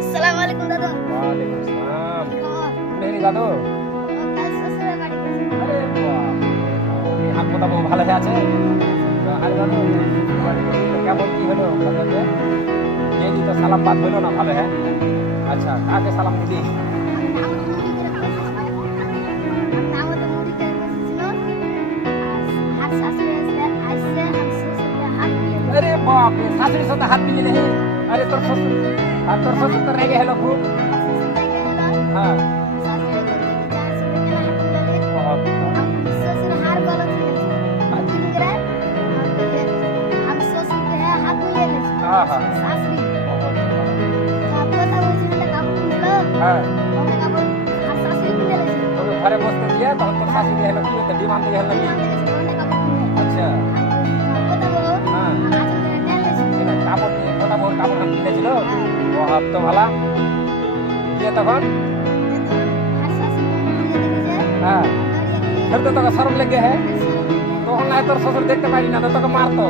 আসসালামু আলাইকুম দাদু। ওয়ালাইকুম আসসালাম। কি খবর? মেরি দাদু, কাল শ্বশুরের বাড়ি গেছি। আরে বাহ, এই হাত মোটা বউ ভালো হয়ে আছে? আরে দাদু, বাড়ি গেলি তো কেমন কি হলো? গেলি তো সালাম বাদ হলো না, ভালো হ্যাঁ? আচ্ছা, কাকে সালাম দিলি? আমাদের মুড়ি খেয়ে বসেছিল। আর শাশুড়ি আসছে আর শ্বশুরের হাত দিয়ে দিল। আরে বাপ রে, শাশুড়ির সাথে হাত মিলিয়ে হে? আরে তোর শ্বশুর, আর তোর শ্বশুর তো রেগে হলো খুব। শ্বশুর রেগে গেল। হ্যাঁ, শাশুড়ি বলছে কি যার শ্বশুর কেন হাত দিলে? বাপ রে। শ্বশুর হার গলত হয়েছে। তিন করে हम শ্বশুর के हाथ मिले गए। हाँ, हाँ। শাশুড়ি বাপ রে। কথা বলছিল না কাপড় কিনলো। হ্যাঁ, অনেক কাপড় আর শাশুড়ি কিনে গেছে। তোকে ঘরে বসতে দিয়ে তখন তোর শাশুড়ি হলো কি হতো? ডিমান্ড দিয়ে হলো নাকি? অনেক কাপড় কিনে। আচ্ছা, কথা বল। হ্যাঁ। আজ করে নিয়ে গেছে। এটা কাপড় নিয়ে কথা বল, কাপড় হাত কিনেছিল? বাপ তো ভালা। দিয়ে তখন আর শাশুড়ি কিনে দিয়েছে। হ্যাঁ, আর फिर तो তোকে শরম লেগে হ্যাঁ? ये তখন না তোর শ্বশুর দেখতে পারি না তো তোকে মারতো।